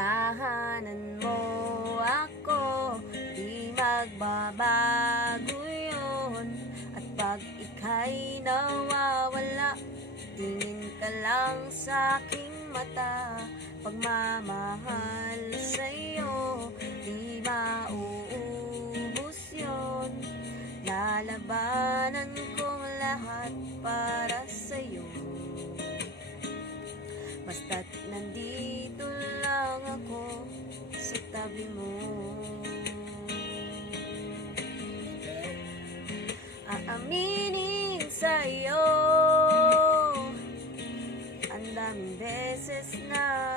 tahanan mo ako, di magbabago yun. At pag ika'y nawawala, tingin ka lang sa aking mata. Pagmamahal sa'yo, di mauubos yun. Lalabanan kong lahat para sa'yo, basta't nandito lang ako sa tabi mo. Aaminin sa'yo, ang daming beses na